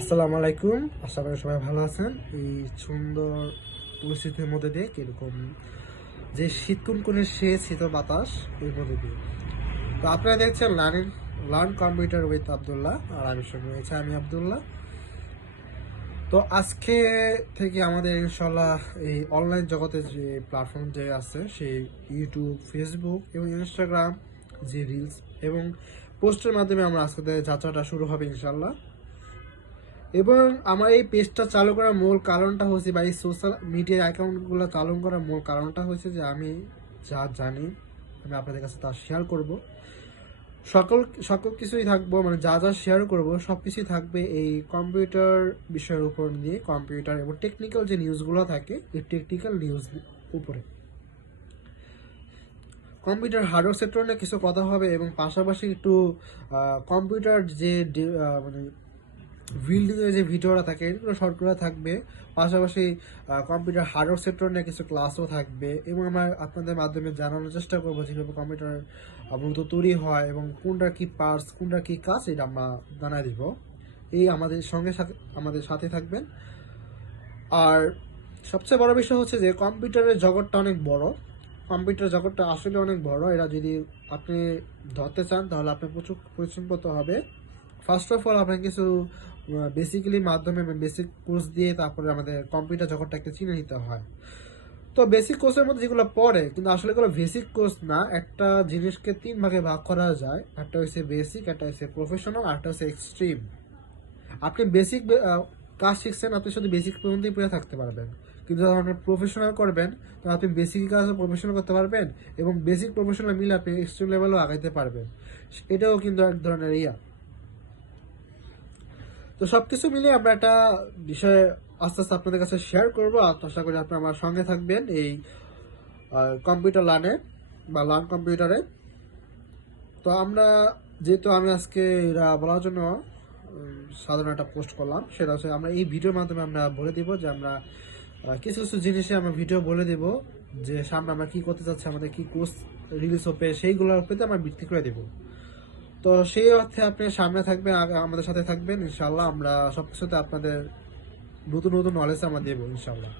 আসসালামু আলাইকুম। আশা করি সবাই ভালো আছেন। এই সুন্দর পরিস্থিতির মধ্যে দিয়ে কিরকম যে শীত কুনকুনে শীত বাতাস এর মধ্যে দিয়ে। তো আপনারা দেখছেন লার্ন কম্পিউটার উইথ আব্দুল্লাহ, আর আমি সঙ্গে রয়েছে আমি আব্দুল্লাহ। তো আজকে থেকে আমাদের ইনশাল্লাহ এই অনলাইন জগতে যে প্ল্যাটফর্ম যে আছে সেই ইউটিউব, ফেসবুক এবং ইনস্টাগ্রাম, যে রিলস এবং পোস্টের মাধ্যমে আমরা আজকে থেকে যাত্রাটা শুরু হবে ইনশাল্লাহ। এবং আমার এই পেজটা চালু করার মূল কারণটা হচ্ছে, বা এই সোশ্যাল মিডিয়া অ্যাকাউন্টগুলো চালু করার মূল কারণটা হচ্ছে যে আমি যা জানি আমি আপনাদের কাছে তা শেয়ার করব। সকল সকল কিছুই থাকবো, মানে যা যা শেয়ার করব সব কিছুই থাকবে এই কম্পিউটার বিষয়ের উপর নিয়ে, কম্পিউটার এবং টেকনিক্যাল যে নিউজগুলো থাকে এই টেকনিক্যাল নিউজ উপরে। কম্পিউটার হার্ডওয়্যার সেক্টর নিয়ে কিছু কথা হবে এবং পাশাপাশি একটু কম্পিউটার যে মানে বিল্ডিং এর যে ভিডিওটা থাকে এগুলো শর্ট করে থাকবে। পাশাপাশি কম্পিউটার হার্ডওয়্যার সেক্টর নিয়ে কিছু ক্লাসও থাকবে এবং আমরা আপনাদের মাধ্যমে জানানোর চেষ্টা করবো যেভাবে কম্পিউটার মূলত তৈরি হয় এবং কোনটা কি পার্টস, কোনটা কি কাজ, এটা আমরা জানাই দিব। এই আমাদের সাথে থাকবেন। আর সবচেয়ে বড় বিষয় হচ্ছে যে কম্পিউটারের জগৎটা অনেক বড়। কম্পিউটার জগৎটা আসলে অনেক বড়। এটা যদি আপনি ধরতে চান তাহলে আপনি প্রচুর পরিশ্রম করতে হবে। ফার্স্ট অফ অল আপনাকে কিছু বেসিক্যালি মাধ্যমে বেসিক কোর্স দিয়ে তারপরে আমাদের কম্পিউটার জগৎটাকে চিনে নিতে হয়। তো বেসিক কোর্সের মধ্যে যেগুলো পড়ে কিন্তু আসলে এগুলো বেসিক কোর্স না। একটা জিনিসকে তিন ভাগে ভাগ করা যায়, একটা হচ্ছে বেসিক, একটা হচ্ছে প্রফেশনাল, আর একটা হচ্ছে এক্সট্রিম। আপনি বেসিক কাজ শিখছেন, আপনি শুধু বেসিক পর্যন্তই পড়ে থাকতে পারবেন, কিন্তু যখন আপনি প্রফেশনাল করবেন তো আপনি বেসিক কাজও প্রফেশনাল করতে পারবেন এবং বেসিক প্রফেশনাল মিলে আপনি এক্সট্রিম লেভেলও আগাইতে পারবেন। এটাও কিন্তু এক ধরনের তো সবকিছু মিলিয়ে আমরা একটা বিষয় আস্তে আস্তে আপনাদের কাছে শেয়ার করবো। আশা করি আপনি আমার সঙ্গে থাকবেন এই কম্পিউটার লার্নে বা লার্ন কম্পিউটারে। তো আমরা যেহেতু আমি আজকে এটা বলার জন্য সাধারণ একটা পোস্ট করলাম, সেটা হচ্ছে আমরা এই ভিডিওর মাধ্যমে আমরা বলে দিব যে আমরা কিছু কিছু জিনিসে আমরা ভিডিও বলে দিব যে সামনে আমরা কি করতে চাচ্ছি, আমাদের কি কোর্স রিলিজ হবে সেইগুলোর উপরে আমরা ভিত্তি করে দেবো। তো সেই অর্থে আপনি সামনে থাকবেন, আমাদের সাথে থাকবেন ইনশাল্লাহ। আমরা সবকিছুতে আপনাদের নতুন নতুন নলেজ আমরা দেবো ইনশাল্লাহ।